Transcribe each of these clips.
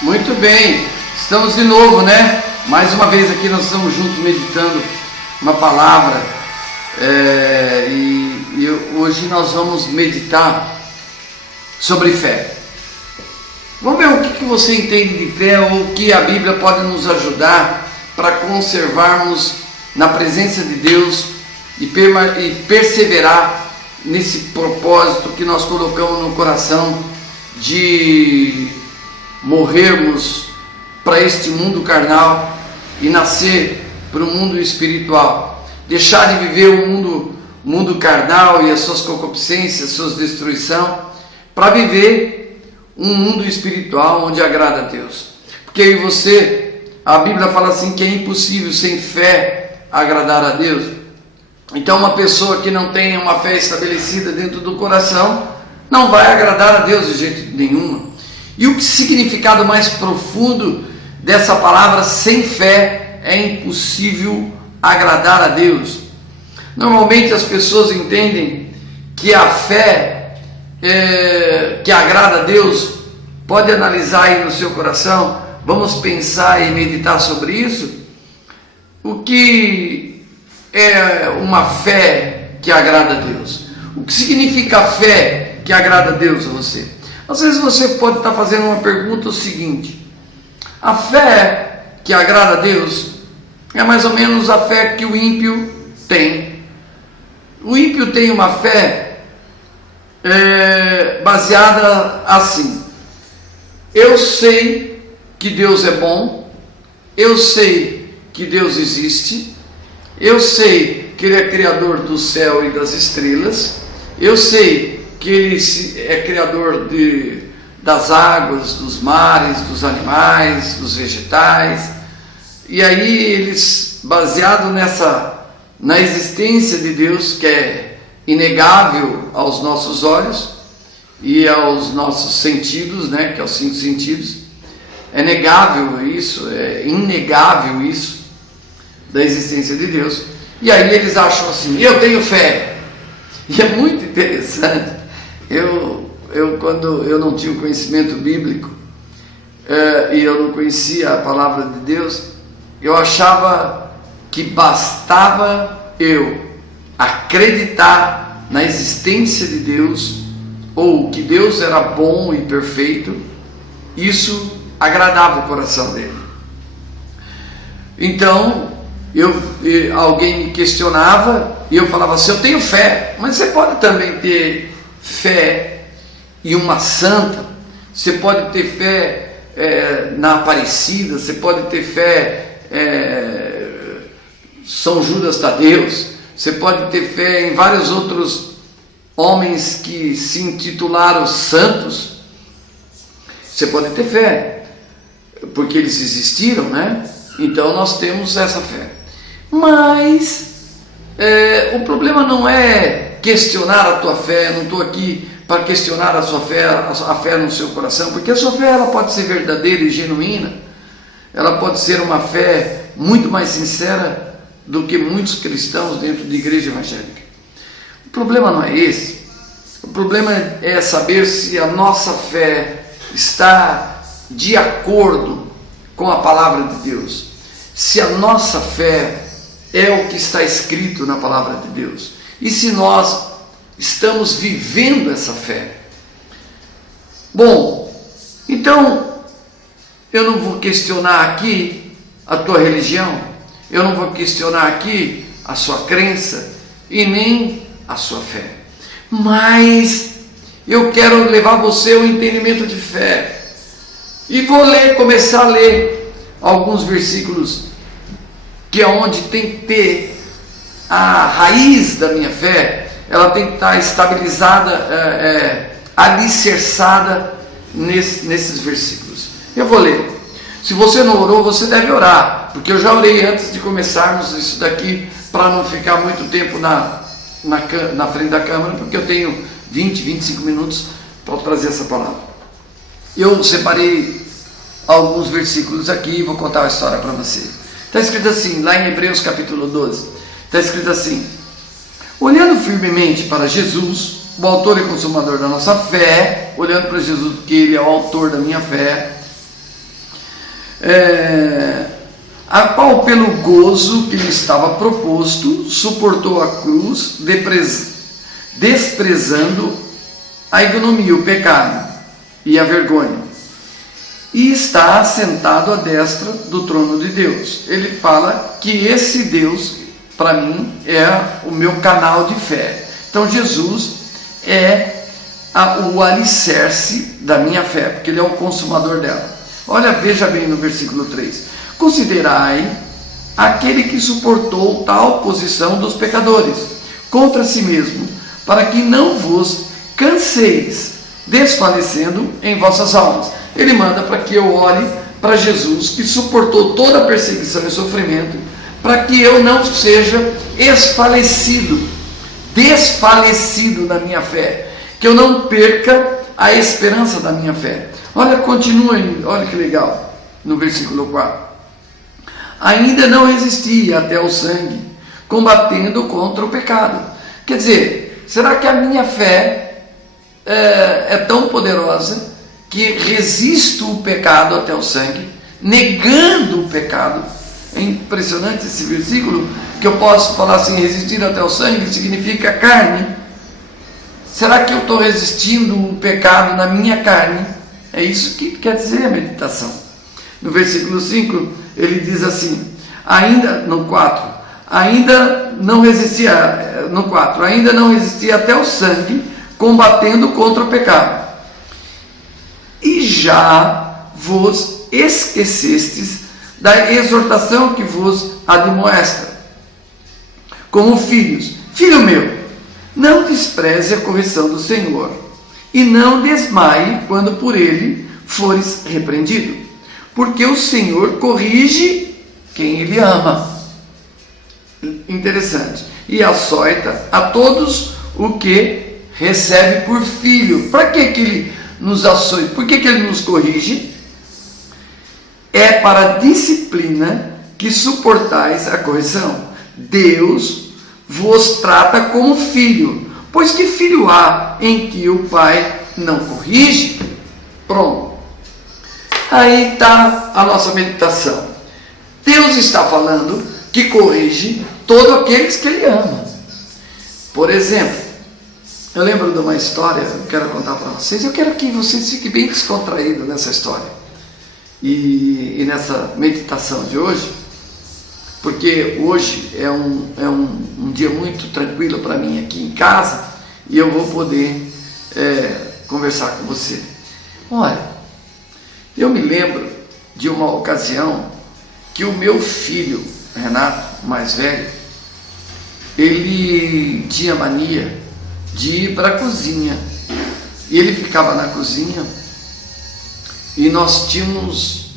Muito bem, estamos de novo, né? Mais uma vez aqui nós estamos juntos meditando uma palavra e hoje nós vamos meditar sobre fé. Vamos ver o que você entende de fé ou o que a Bíblia pode nos ajudar para conservarmos na presença de Deus e perseverar nesse propósito que nós colocamos no coração de morrermos para este mundo carnal e nascer para o mundo espiritual, deixar de viver o mundo carnal e as suas concupiscências, suas destruições, para viver um mundo espiritual onde agrada a Deus. Porque eu e você, a Bíblia fala assim que é impossível sem fé agradar a Deus. Então uma pessoa que não tem uma fé estabelecida dentro do coração não vai agradar a Deus de jeito nenhum. E o significado mais profundo dessa palavra, sem fé é impossível agradar a Deus. Normalmente as pessoas entendem que a fé que agrada a Deus, pode analisar aí no seu coração, vamos pensar e meditar sobre isso. O que é uma fé que agrada a Deus? O que significa a fé que agrada a Deus a você? Às vezes você pode estar fazendo uma pergunta o seguinte: a fé que agrada a Deus é mais ou menos a fé que o ímpio tem. O ímpio tem uma fé baseada assim: eu sei que Deus é bom, eu sei que Deus existe, eu sei que Ele é criador do céu e das estrelas, eu sei que Ele é criador das águas, dos mares, dos animais, dos vegetais. E aí eles, baseado na existência de Deus, que é inegável aos nossos olhos e aos nossos sentidos, né, que é os 5 sentidos, é negável isso, é inegável isso, da existência de Deus. E aí eles acham assim: eu tenho fé. E é muito interessante. Quando eu não tinha o conhecimento bíblico e eu não conhecia a palavra de Deus, eu achava que bastava eu acreditar na existência de Deus, ou que Deus era bom e perfeito, isso agradava o coração dele. Então alguém me questionava e eu falava assim: eu tenho fé. Mas você pode também ter fé em uma santa, você pode ter fé na Aparecida, você pode ter fé São Judas Tadeus, você pode ter fé em vários outros homens que se intitularam santos. Você pode ter fé porque eles existiram, né? Então nós temos essa fé. Mas o problema não é questionar a tua fé. Eu não estou aqui para questionar a sua fé, a fé no seu coração, porque a sua fé ela pode ser verdadeira e genuína, ela pode ser uma fé muito mais sincera do que muitos cristãos dentro de igreja evangélica. O problema não é esse. O problema é saber se a nossa fé está de acordo com a palavra de Deus, se a nossa fé é o que está escrito na palavra de Deus, e se nós estamos vivendo essa fé. Bom, então eu não vou questionar aqui a tua religião, eu não vou questionar aqui a sua crença e nem a sua fé, mas eu quero levar você ao entendimento de fé, e vou começar a ler alguns versículos que é onde tem que ter a raiz da minha fé. Ela tem que estar estabilizada, alicerçada nesses versículos. Eu vou ler. Se você não orou, você deve orar, porque eu já orei antes de começarmos isso daqui, para não ficar muito tempo na frente da câmera, porque eu tenho 25 minutos para trazer essa palavra. Eu separei alguns versículos aqui e vou contar uma história para você. Está escrito assim, lá em Hebreus capítulo 12, está escrito assim: olhando firmemente para Jesus, o autor e consumador da nossa fé, olhando para Jesus, porque Ele é o autor da minha fé, A qual pelo gozo que lhe estava proposto, suportou a cruz, desprezando a ignomia, o pecado e a vergonha, e está assentado à destra do trono de Deus. Ele fala que esse Deus, para mim, é o meu canal de fé. Então Jesus é o alicerce da minha fé, porque ele é o consumador dela. Olha, veja bem no versículo 3: considerai aquele que suportou tal posição dos pecadores contra si mesmo, para que não vos canseis, desfalecendo em vossas almas. Ele manda para que eu olhe para Jesus, que suportou toda a perseguição e sofrimento, para que eu não seja desfalecido na minha fé, que eu não perca a esperança da minha fé. Olha, continua aí, olha que legal, no versículo 4. Ainda não resistia até o sangue, combatendo contra o pecado. Quer dizer, será que a minha fé é tão poderosa que resisto o pecado até o sangue, negando o pecado? É impressionante esse versículo, que eu posso falar assim: resistir até o sangue significa carne. Será que eu estou resistindo o pecado na minha carne? É isso que quer dizer a meditação. No versículo 5, ele diz assim, no 4, ainda não resistia até o sangue, combatendo contra o pecado. E já vos esquecestes da exortação que vos admoesta, como filhos. Filho meu, não despreze a correção do Senhor, e não desmaie quando por ele fores repreendido, porque o Senhor corrige quem ele ama. Interessante. E açoita a todos o que recebe por filho. Para que ele nos açoita? Por que ele nos corrige? É para a disciplina que suportais a correção. Deus vos trata como filho. Pois que filho há em que o pai não corrige? Pronto. Aí está a nossa meditação. Deus está falando que corrige todos aqueles que ele ama. Por exemplo, eu lembro de uma história, eu quero contar para vocês. Eu quero que vocês fiquem bem descontraídos nessa história e nessa meditação de hoje, porque hoje é um dia muito tranquilo para mim aqui em casa, e eu vou poder conversar com você. Olha, eu me lembro de uma ocasião que o meu filho, Renato, mais velho, ele tinha mania de ir para a cozinha, e ele ficava na cozinha, e nós tínhamos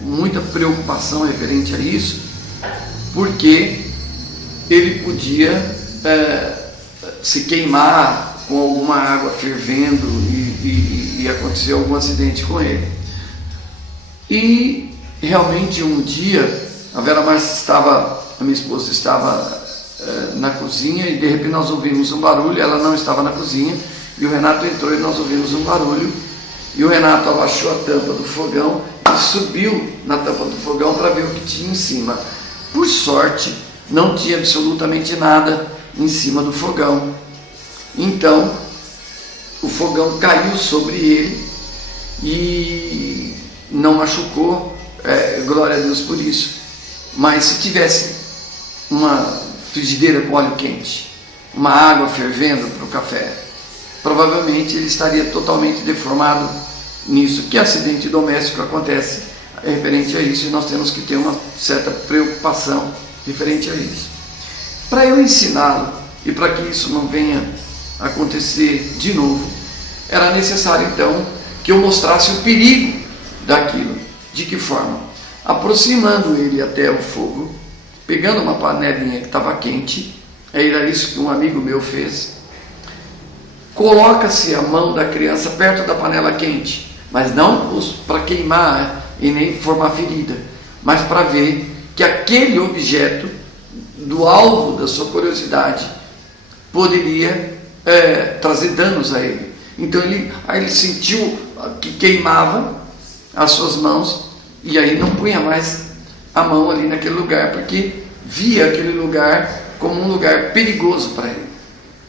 muita preocupação referente a isso, porque ele podia se queimar com alguma água fervendo e acontecer algum acidente com ele. E realmente um dia a Vera Márcia a minha esposa estava na cozinha, e de repente nós ouvimos um barulho. Ela não estava na cozinha, e o Renato entrou, e nós ouvimos um barulho, e o Renato abaixou a tampa do fogão e subiu na tampa do fogão para ver o que tinha em cima. Por sorte, não tinha absolutamente nada em cima do fogão. Então o fogão caiu sobre ele e não machucou, glória a Deus por isso. Mas se tivesse uma frigideira com óleo quente, uma água fervendo para o café, provavelmente ele estaria totalmente deformado nisso. Que acidente doméstico acontece referente a isso, e nós temos que ter uma certa preocupação referente a isso. Para eu ensiná-lo, e para que isso não venha acontecer de novo, era necessário então que eu mostrasse o perigo daquilo. De que forma? Aproximando ele até o fogo, pegando uma panelinha que estava quente. Era isso que um amigo meu fez. Coloca-se a mão da criança perto da panela quente, mas não para queimar e nem formar ferida, mas para ver que aquele objeto do alvo da sua curiosidade poderia trazer danos a ele. Então ele sentiu que queimava, as suas mãos, e aí não punha mais a mão ali naquele lugar, porque via aquele lugar como um lugar perigoso para ele.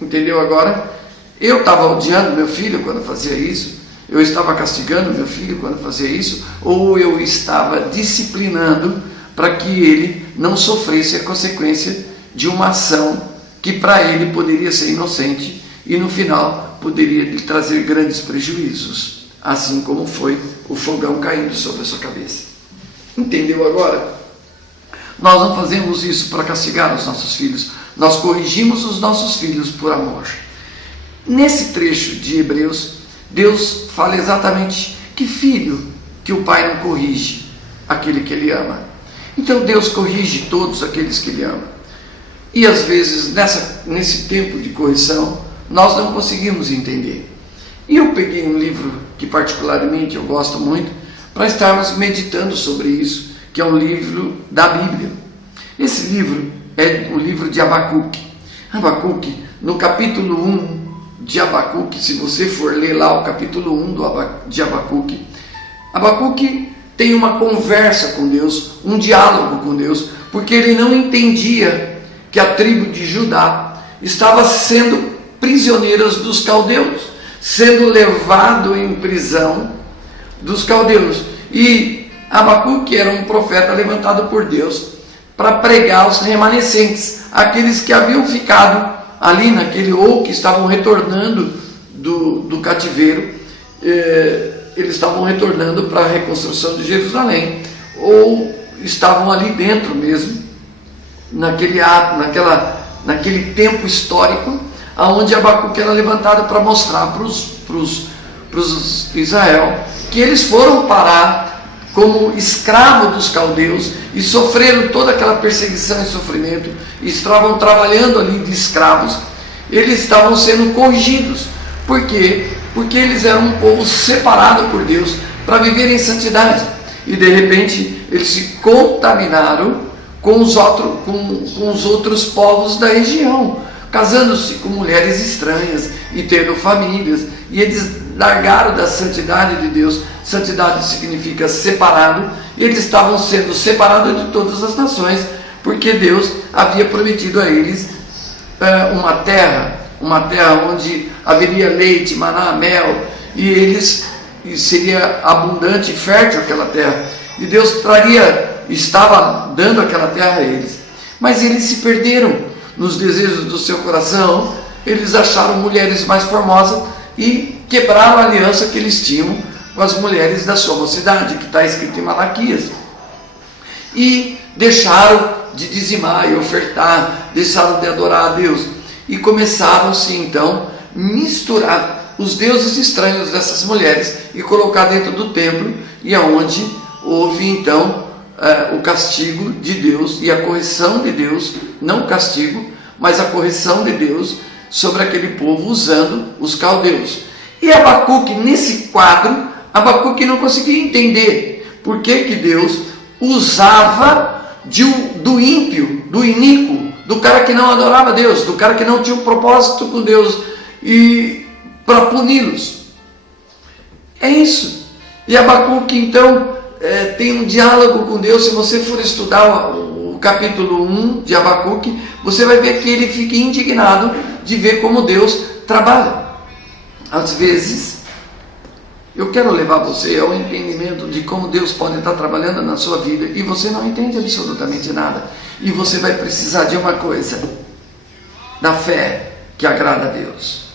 Entendeu agora? Eu estava odiando meu filho quando fazia isso, eu estava castigando meu filho quando fazia isso, ou eu estava disciplinando para que ele não sofresse a consequência de uma ação que para ele poderia ser inocente e no final poderia lhe trazer grandes prejuízos, assim como foi o fogão caindo sobre a sua cabeça. Entendeu agora? Nós não fazemos isso para castigar os nossos filhos, nós corrigimos os nossos filhos por amor. Nesse trecho de Hebreus, Deus fala exatamente que filho que o pai não corrige aquele que ele ama. Então Deus corrige todos aqueles que ele ama. E às vezes nesse tempo de correção nós não conseguimos entender. E eu peguei um livro que particularmente eu gosto muito para estarmos meditando sobre isso, que é um livro da Bíblia. Esse livro é o livro de Abacuque. Abacuque, no capítulo 1 de Abacuque, se você for ler lá o capítulo 1 de Abacuque, Abacuque tem uma conversa com Deus, um diálogo com Deus, porque ele não entendia que a tribo de Judá estava sendo prisioneiras dos caldeus, sendo levado em prisão dos caldeus. E Abacuque era um profeta levantado por Deus para pregar aos remanescentes, aqueles que haviam ficado ali naquele, ou que estavam retornando do cativeiro, eles estavam retornando para a reconstrução de Jerusalém, ou estavam ali dentro mesmo, naquele tempo histórico, onde Abacuque era levantado para mostrar para os Israel que eles foram parar como escravo dos caldeus e sofreram toda aquela perseguição e sofrimento, e estavam trabalhando ali de escravos. Eles estavam sendo corrigidos. Por quê? Porque eles eram um povo separado por Deus para viver em santidade, e de repente eles se contaminaram com os outros povos da região, casando-se com mulheres estranhas e tendo famílias, e eles largaram da santidade de Deus. Santidade significa separado, e eles estavam sendo separados de todas as nações, porque Deus havia prometido a eles uma terra onde haveria leite, maná, mel, e seria abundante e fértil aquela terra, e Deus estava dando aquela terra a eles, mas eles se perderam nos desejos do seu coração. Eles acharam mulheres mais formosas e quebraram a aliança que eles tinham com as mulheres da sua mocidade, que está escrito em Malaquias, e deixaram de dizimar e ofertar, deixaram de adorar a Deus, e começaram-se então misturar os deuses estranhos dessas mulheres e colocar dentro do templo, e aonde houve então o castigo de Deus e a correção de Deus, não o castigo, mas a correção de Deus sobre aquele povo usando os caldeus. E Abacuque, nesse quadro, Abacuque não conseguia entender por que Deus usava do ímpio, do iníquo, do cara que não adorava Deus, do cara que não tinha um propósito com Deus, e para puni-los. É isso. E Abacuque então tem um diálogo com Deus. Se você for estudar o capítulo 1 de Abacuque, você vai ver que ele fica indignado de ver como Deus trabalha. Às vezes, eu quero levar você ao entendimento de como Deus pode estar trabalhando na sua vida, e você não entende absolutamente nada, e você vai precisar de uma coisa: da fé que agrada a Deus,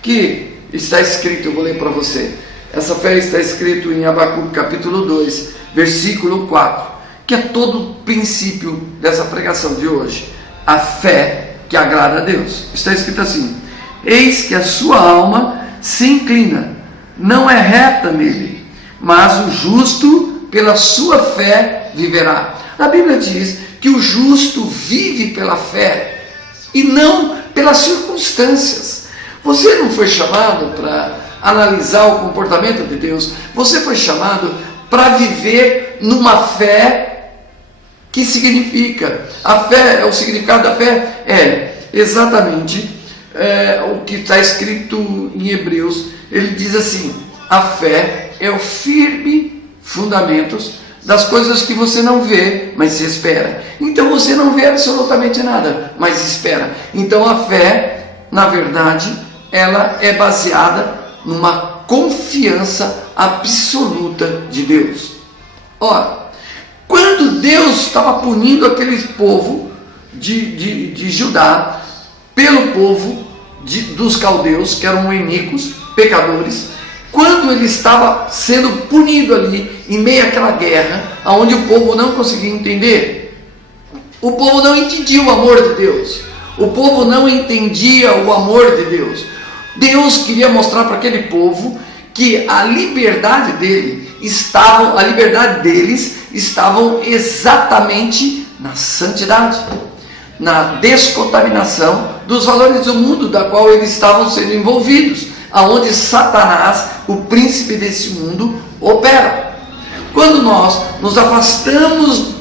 que está escrito. Eu vou ler para você. Essa fé está escrito em Abacuque capítulo 2, versículo 4, que é todo o princípio dessa pregação de hoje. A fé que agrada a Deus. Está escrito assim: eis que a sua alma se inclina, não é reta nele, mas o justo pela sua fé viverá. A Bíblia diz que o justo vive pela fé e não pelas circunstâncias. Você não foi chamado para analisar o comportamento de Deus, você foi chamado para viver numa fé que significa, a fé, o significado da fé é exatamente o que está escrito em Hebreus. Ele diz assim: a fé é o firme fundamentos das coisas que você não vê, mas se espera. Então você não vê absolutamente nada, mas espera. Então a fé, na verdade, ela é baseada numa confiança absoluta de Deus. Ora, quando Deus estava punindo aquele povo de Judá, pelo povo dos caldeus, que eram iníquos, pecadores, quando ele estava sendo punido ali, em meio àquela guerra, onde o povo não conseguia entender, o povo não entendia o amor de Deus, o povo não entendia o amor de Deus. Deus queria mostrar para aquele povo que a liberdade deles estavam exatamente na santidade, na descontaminação dos valores do mundo da qual eles estavam sendo envolvidos, aonde Satanás, o príncipe desse mundo, opera. Quando nós nos afastamos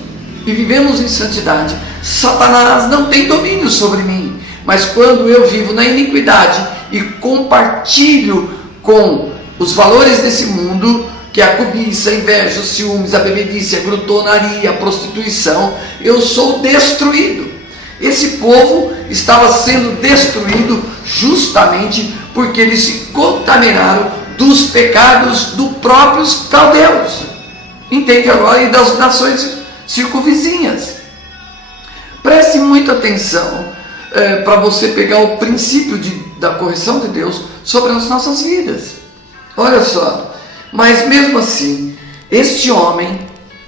e vivemos em santidade, Satanás não tem domínio sobre mim. Mas quando eu vivo na iniquidade e compartilho com os valores desse mundo, que é a cobiça, a inveja, os ciúmes, a bebedice, a glutonaria, a prostituição, eu sou destruído. Esse povo estava sendo destruído justamente porque eles se contaminaram dos pecados dos próprios caldeus. Entende agora? E das nações circunvizinhas. Preste muita atenção para você pegar o princípio da correção de Deus sobre as nossas vidas. Olha só, mas mesmo assim, este homem,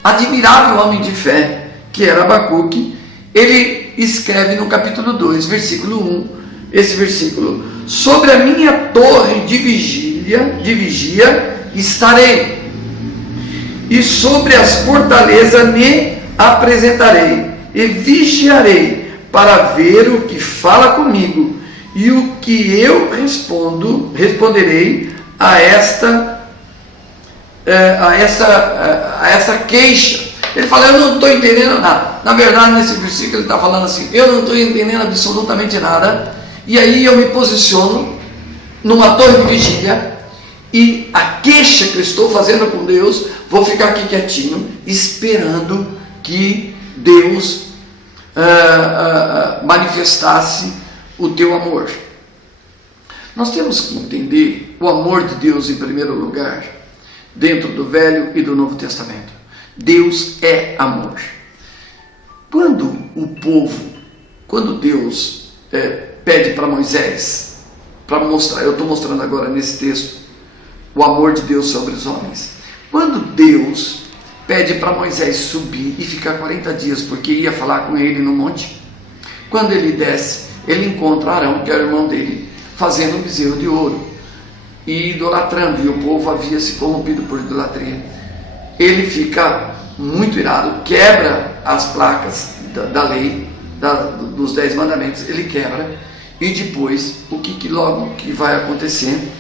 admirável homem de fé, que era Abacuque, ele escreve no capítulo 2, versículo 1, esse versículo: sobre a minha torre de vigia estarei, e sobre as fortalezas me apresentarei, e vigiarei para ver o que fala comigo, e o que eu responderei a essa queixa. Ele fala: eu não estou entendendo nada. Na verdade, nesse versículo ele está falando assim: eu não estou entendendo absolutamente nada. E aí eu me posiciono numa torre de vigília, e a queixa que eu estou fazendo com Deus, vou ficar aqui quietinho, esperando que Deus manifestasse o teu amor. Nós temos que entender o amor de Deus em primeiro lugar, dentro do Velho e do Novo Testamento. Deus é amor. Quando Deus pede para Moisés, para mostrar, eu estou mostrando agora nesse texto, o amor de Deus sobre os homens. Quando Deus pede para Moisés subir e ficar 40 dias, porque ia falar com ele no monte, quando ele desce, ele encontra Arão, que é o irmão dele, fazendo um bezerro de ouro e idolatrando, e o povo havia se corrompido por idolatria. Ele fica muito irado, quebra as placas da lei, dos 10 mandamentos, ele quebra, e depois, o que logo que vai acontecer?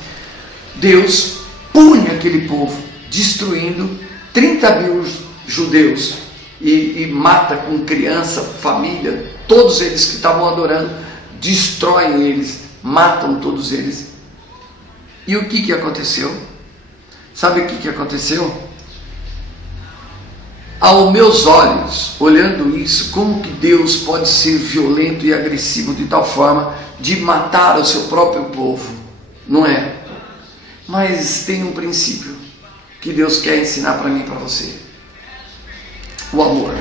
Deus pune aquele povo, destruindo 30 mil judeus, e mata com criança, família, todos eles que estavam adorando, destroem eles, matam todos eles. E o que aconteceu? Sabe o que aconteceu? Aos meus olhos, olhando isso, como que Deus pode ser violento e agressivo de tal forma de matar o seu próprio povo? Não é? Mas tem um princípio que Deus quer ensinar para mim e para você: o amor.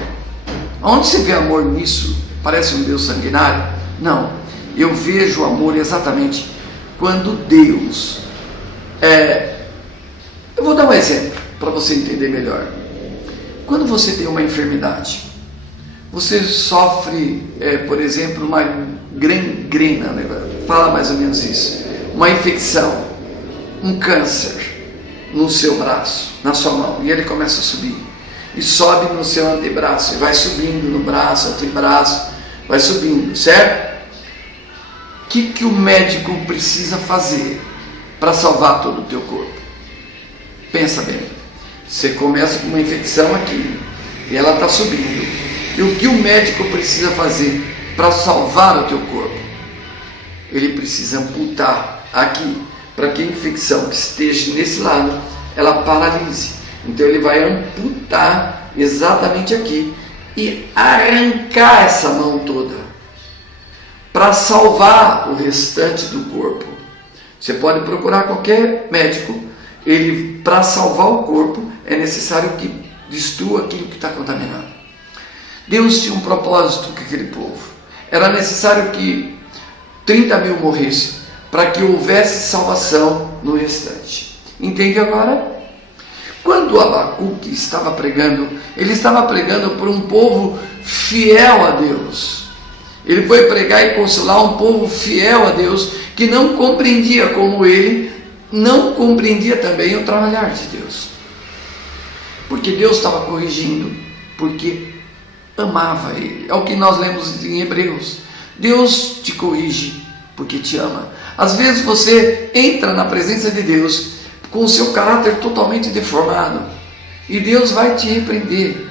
Onde você vê amor nisso? Parece um Deus sanguinário? Não, eu vejo o amor exatamente quando Deus eu vou dar um exemplo para você entender melhor. Quando você tem uma enfermidade, você sofre, por exemplo, uma gangrena, né? Fala mais ou menos isso, uma infecção, um câncer no seu braço, na sua mão, e ele começa a subir, e sobe no seu antebraço, e vai subindo no braço, antebraço, vai subindo, certo? O que o médico precisa fazer para salvar todo o teu corpo? Pensa bem. Você começa com uma infecção aqui, e ela está subindo. E o que o médico precisa fazer para salvar o teu corpo? Ele precisa amputar aqui, para que a infecção que esteja nesse lado, ela paralise. Então ele vai amputar exatamente aqui e arrancar essa mão toda para salvar o restante do corpo. Você pode procurar qualquer médico, ele, para salvar o corpo, é necessário que destrua aquilo que está contaminado. Deus tinha um propósito com aquele povo. Era necessário que 30 mil morressem para que houvesse salvação no restante. Entende agora? Quando Abacuque estava pregando, ele estava pregando por um povo fiel a Deus. Ele foi pregar e consolar um povo fiel a Deus, que não compreendia como ele, não compreendia também o trabalhar de Deus. Porque Deus estava corrigindo, porque amava ele. É o que nós lemos em Hebreus. Deus te corrige porque te ama. Às vezes você entra na presença de Deus com o seu caráter totalmente deformado, e Deus vai te repreender,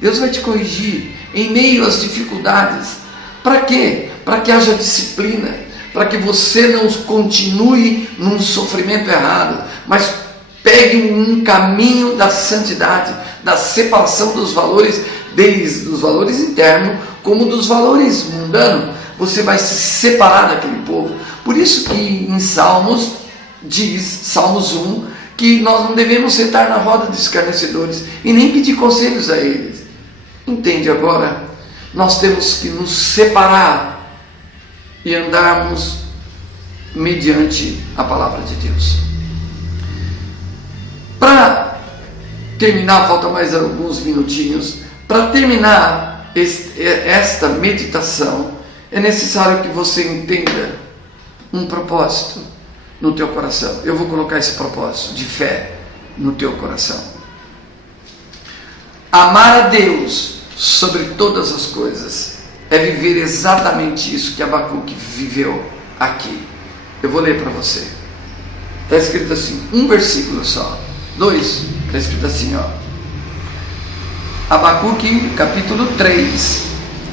Deus vai te corrigir em meio às dificuldades. Para quê? Para que haja disciplina, para que você não continue num sofrimento errado, mas pegue um caminho da santidade, da separação dos valores, desde os valores internos como dos valores mundanos. Você vai se separar daquele povo. Por isso que em Salmos diz, Salmos 1, que nós não devemos sentar na roda dos escarnecedores e nem pedir conselhos a eles. Entende agora? Nós temos que nos separar e andarmos mediante a palavra de Deus. Para terminar, falta mais alguns minutinhos. Para terminar esta meditação, é necessário que você entenda um propósito no teu coração. Eu vou colocar esse propósito de fé no teu coração. Amar a Deus sobre todas as coisas é viver exatamente isso que Abacuque viveu aqui. Eu vou ler para você. Está escrito assim, um versículo só. 2, está escrito assim, ó. Abacuque, capítulo 3,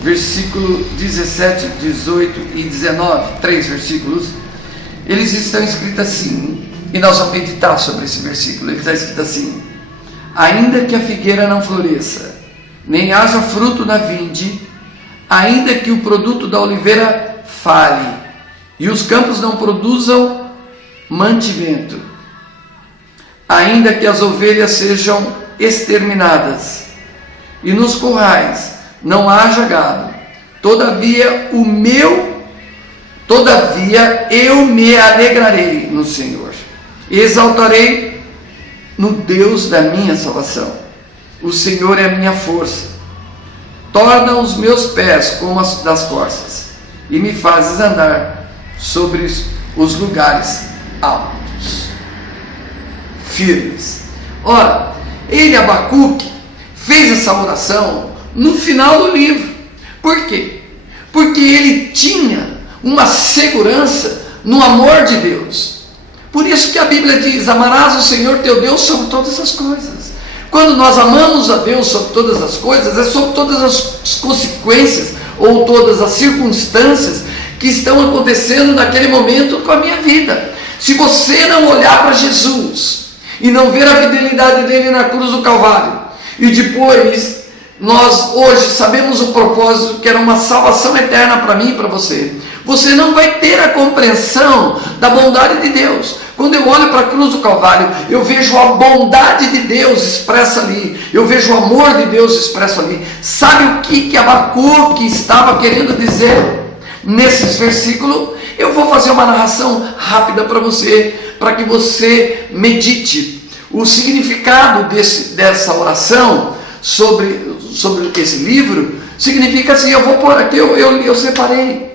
versículo 17, 18 e 19, 3 versículos. Eles estão escritos assim, e nós vamos meditar sobre esse versículo. Ele está escrito assim: ainda que a figueira não floresça, nem haja fruto na vinde, ainda que o produto da oliveira fale, e os campos não produzam mantimento, ainda que as ovelhas sejam exterminadas, e nos currais não haja gado, todavia eu me alegrarei no Senhor, e exaltarei no Deus da minha salvação. O Senhor é a minha força, torna os meus pés como as das corças, e me fazes andar sobre os lugares altos, firmes. Ora, Abacuque, fez essa oração no final do livro. Por quê? Porque ele tinha uma segurança no amor de Deus. Por isso que a Bíblia diz: amarás o Senhor teu Deus sobre todas as coisas. Quando nós amamos a Deus sobre todas as coisas, é sobre todas as consequências ou todas as circunstâncias que estão acontecendo naquele momento com a minha vida. Se você não olhar para Jesus e não ver a fidelidade dele na cruz do Calvário, e depois nós hoje sabemos o propósito, que era uma salvação eterna para mim e para você, você não vai ter a compreensão da bondade de Deus. Quando eu olho para a cruz do Calvário, eu vejo a bondade de Deus expressa ali, eu vejo o amor de Deus expresso ali. Sabe o que Abacuque estava querendo dizer nesses versículos? Eu vou fazer uma narração rápida para você, para que você medite o significado dessa oração sobre esse livro. Significa assim, eu vou pôr aqui, eu separei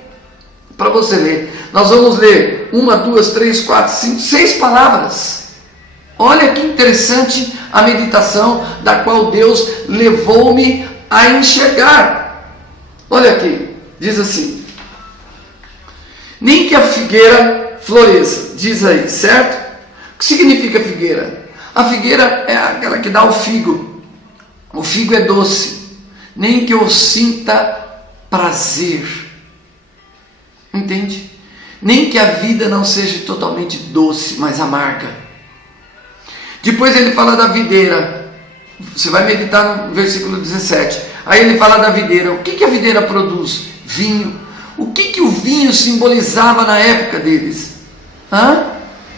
para você ler. Nós vamos ler 1, 2, 3, 4, 5, 6 palavras. Olha que interessante a meditação da qual Deus levou-me a enxergar. Olha aqui, diz assim: nem que a figueira floresça, diz aí, certo? O que significa figueira? A figueira é aquela que dá o figo. O figo é doce. Nem que eu sinta prazer. Entende? Nem que a vida não seja totalmente doce, mas amarga. Depois ele fala da videira. Você vai meditar no versículo 17. Aí ele fala da videira. O que a videira produz? Vinho. O que o vinho simbolizava na época deles?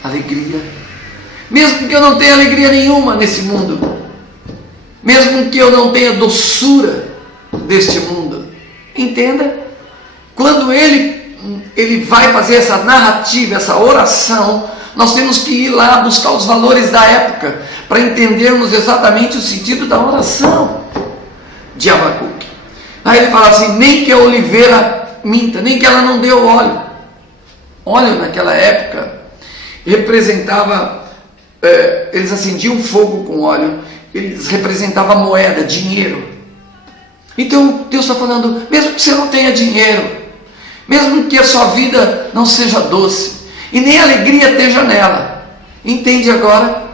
Alegria. Mesmo que eu não tenha alegria nenhuma nesse mundo, mesmo que eu não tenha doçura deste mundo, entenda, quando ele vai fazer essa narrativa, essa oração, nós temos que ir lá buscar os valores da época, para entendermos exatamente o sentido da oração de Abacuque. Aí ele fala assim: nem que a oliveira minta, nem que ela não deu óleo. Óleo naquela época representava, eles acendiam fogo com óleo, eles representavam moeda, dinheiro. Então Deus está falando, mesmo que você não tenha dinheiro, mesmo que a sua vida não seja doce, e nem alegria esteja nela, entende agora?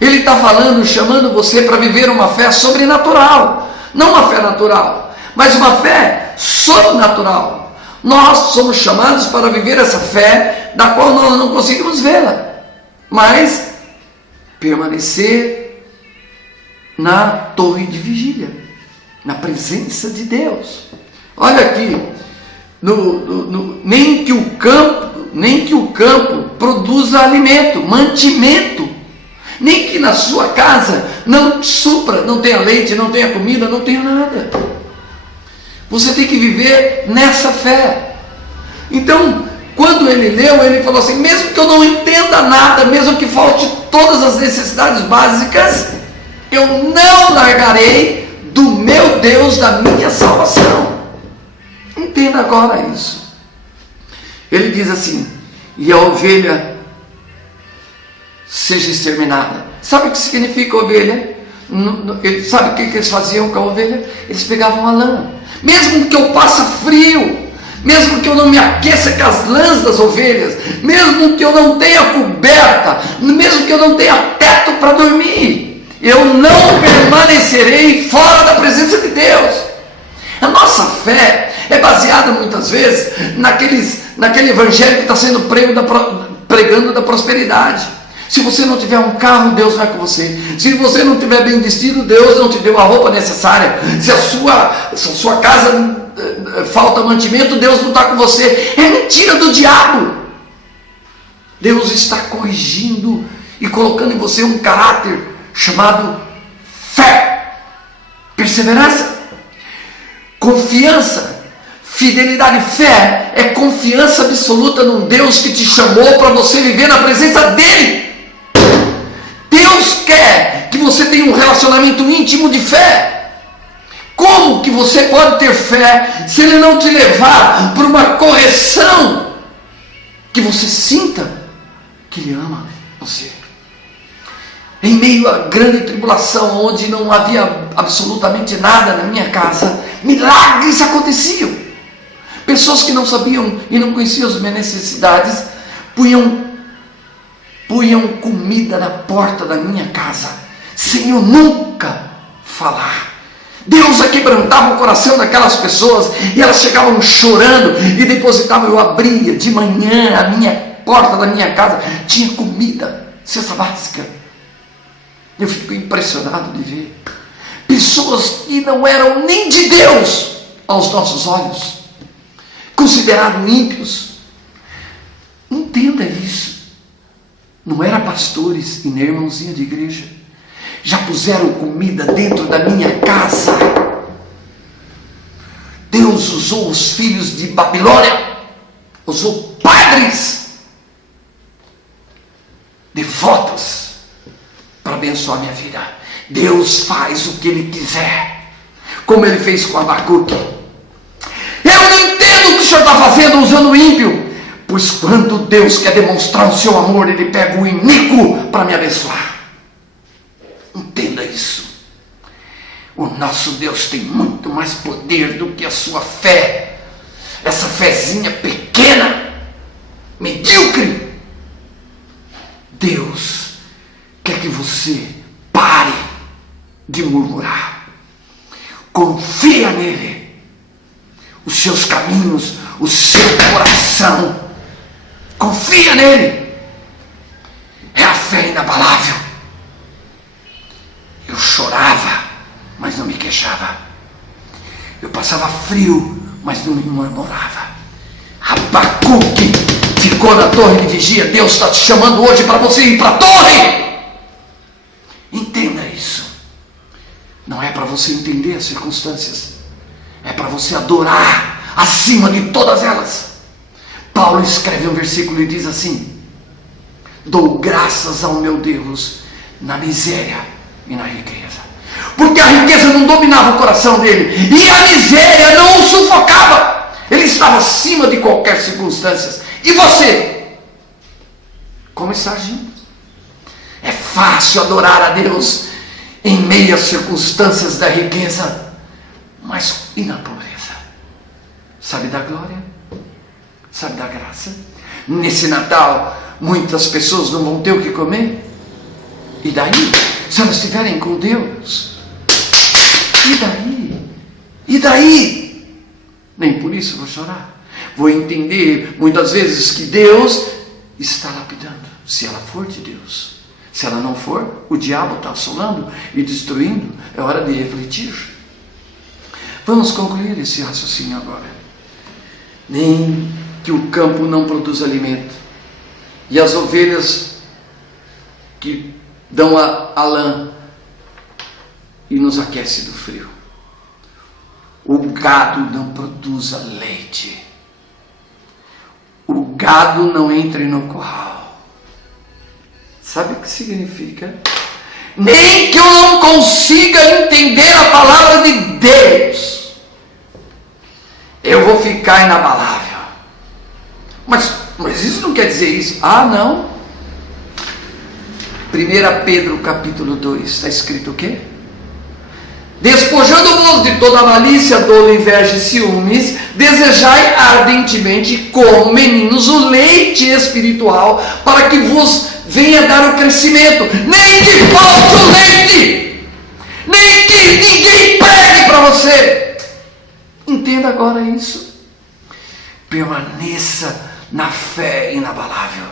Ele está falando, chamando você para viver uma fé sobrenatural, não uma fé natural, mas uma fé sobrenatural. Nós somos chamados para viver essa fé, da qual nós não conseguimos vê-la, mas permanecer na torre de vigília, na presença de Deus. Olha aqui, nem que o campo produza alimento, mantimento, nem que na sua casa não supra, não tenha leite, não tenha comida, não tenha nada. Você tem que viver nessa fé. Então, quando ele leu, ele falou assim: mesmo que eu não entenda nada, mesmo que falte todas as necessidades básicas, eu não largarei do meu Deus, da minha salvação. Entenda agora isso. Ele diz assim: e a ovelha seja exterminada. Sabe o que significa ovelha? Sabe o que eles faziam com a ovelha? Eles pegavam a lã. Mesmo que eu passe frio, mesmo que eu não me aqueça com as lãs das ovelhas, mesmo que eu não tenha coberta, mesmo que eu não tenha teto para dormir, eu não permanecerei fora da presença de Deus. A nossa fé é baseada muitas vezes naquele evangelho que está sendo pregando da prosperidade. Se você não tiver um carro, Deus vai com você. Se você não tiver bem vestido, Deus não te deu a roupa necessária. Se a sua casa falta mantimento, Deus não está com você. É mentira do diabo. Deus está corrigindo e colocando em você um caráter chamado fé, perseverança, confiança, fidelidade. Fé é confiança absoluta num Deus que te chamou para você viver na presença dele. Deus quer que você tenha um relacionamento íntimo de fé. Como que você pode ter fé se Ele não te levar para uma correção que você sinta que Ele ama você? Em meio à grande tribulação, onde não havia absolutamente nada na minha casa, milagres aconteciam. Pessoas que não sabiam e não conheciam as minhas necessidades punham comida na porta da minha casa, sem eu nunca falar. Deus quebrantava o coração daquelas pessoas, e elas chegavam chorando e depositavam. Eu abria de manhã a minha porta da minha casa, tinha comida, cesta básica. Eu fico impressionado de ver pessoas que não eram nem de Deus aos nossos olhos, considerados ímpios. Entenda isso. Não era pastores e nem irmãozinho de igreja. Já puseram comida dentro da minha casa. Deus usou os filhos de Babilônia, usou padres devotos para abençoar a minha vida. Deus faz o que Ele quiser, como Ele fez com Abacuque. Eu não entendo o que o Senhor está fazendo usando o ímpio. Pois quando Deus quer demonstrar o seu amor, Ele pega o iníquo para me abençoar. Entenda isso. O nosso Deus tem muito mais poder do que a sua fé. Essa fezinha pequena, medíocre. Deus quer que você pare de murmurar. Confia nele. Os seus caminhos, o seu coração. Confia nele. É a fé inabalável. Eu chorava mas não me queixava. Eu passava frio, mas não me murmurava. Abacuque ficou na torre de vigia. Deus está te chamando hoje para você ir para a torre. Entenda isso. Não é para você entender as circunstâncias, é para você adorar acima de todas elas. Paulo escreve um versículo e diz assim: dou graças ao meu Deus na miséria e na riqueza. Porque a riqueza não dominava o coração dele, e a miséria não o sufocava. Ele estava acima de qualquer circunstância. E você? Como está agindo? É fácil adorar a Deus em meio às circunstâncias da riqueza, mas e na pobreza? Sabe da glória? Sabe da graça? Nesse Natal, muitas pessoas não vão ter o que comer. E daí? Se elas estiverem com Deus, e daí? E daí? Nem por isso vou chorar. Vou entender muitas vezes que Deus está lapidando, se ela for de Deus. Se ela não for, o diabo está assolando e destruindo. É hora de refletir. Vamos concluir esse raciocínio agora. Nem que o campo não produz alimento, e as ovelhas que dão a lã e nos aquece do frio. O gado não produz leite. O gado não entra no curral. Sabe o que significa? Nem que eu não consiga entender a palavra de Deus, eu vou ficar inabalável. Mas isso não quer dizer isso. Ah, não. 1 Pedro capítulo 2, está escrito o quê? Despojando-vos de toda malícia, dolo, inveja e ciúmes, desejai ardentemente, como meninos, o leite espiritual, para que vos venha dar o crescimento. Nem que falte o leite, nem que ninguém pregue para você. Entenda agora isso. Permaneça na fé inabalável.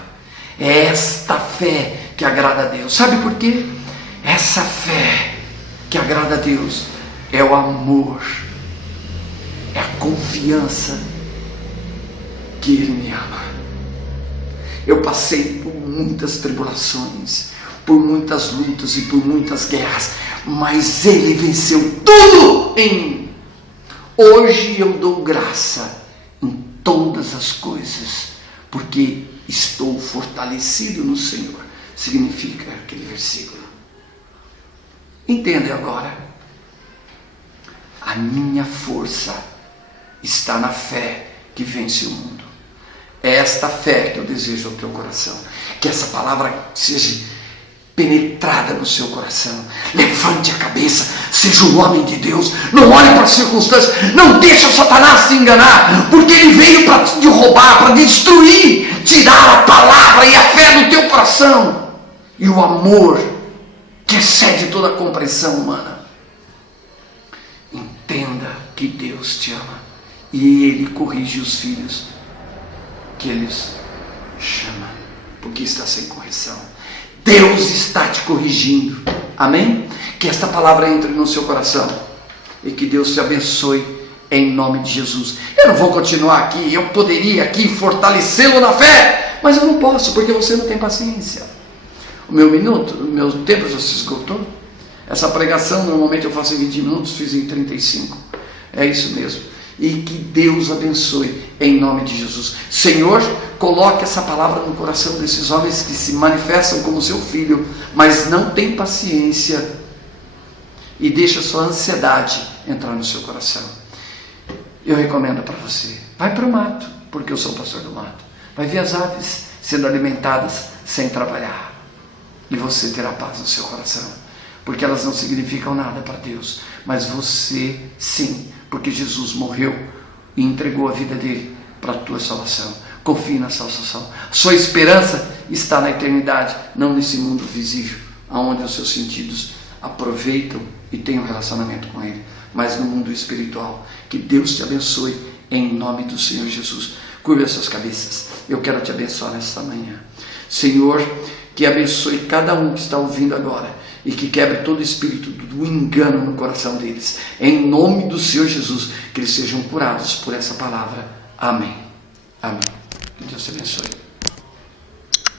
É esta fé que agrada a Deus. Sabe por quê? Essa fé que agrada a Deus é o amor, é a confiança que Ele me ama. Eu passei por muitas tribulações, por muitas lutas e por muitas guerras, mas Ele venceu tudo em mim. Hoje eu dou graça em todas as coisas, porque estou fortalecido no Senhor. Significa aquele versículo. Entende agora? A minha força está na fé que vence o mundo. É esta fé que eu desejo ao teu coração. Que essa palavra seja penetrada no seu coração. Levante a cabeça, seja um homem de Deus. Não olhe para as circunstâncias. Não deixe Satanás te enganar, porque ele veio para te roubar, para destruir, tirar a palavra e a fé do teu coração. E o amor que excede toda a compreensão humana. Entenda que Deus te ama e Ele corrige os filhos que Ele chama, porque está sem correção. Deus está te corrigindo. Amém? Que esta palavra entre no seu coração e que Deus te abençoe em nome de Jesus. Eu não vou continuar aqui. Eu poderia aqui fortalecê-lo na fé, mas eu não posso, porque você não tem paciência. O meu tempo já se esgotou. Essa pregação normalmente eu faço em 20 minutos, fiz em 35. É isso mesmo. E que Deus abençoe em nome de Jesus. Senhor, coloque essa palavra no coração desses homens que se manifestam como seu filho, mas não tem paciência e deixa sua ansiedade entrar no seu coração. Eu recomendo para você, vai para o mato, porque eu sou o pastor do mato. Vai ver as aves sendo alimentadas sem trabalhar. E você terá paz no seu coração, porque elas não significam nada para Deus, mas você sim, porque Jesus morreu e entregou a vida dele para a tua salvação. Confie na salvação. Sua esperança está na eternidade, não nesse mundo visível, onde os seus sentidos aproveitam e têm um relacionamento com Ele, mas no mundo espiritual. Que Deus te abençoe em nome do Senhor Jesus. Curve as suas cabeças. Eu quero te abençoar nesta manhã. Senhor, que abençoe cada um que está ouvindo agora, e que quebre todo espírito do engano no coração deles. Em nome do Senhor Jesus, que eles sejam curados por essa palavra. Amém. Amém. Que Deus te abençoe.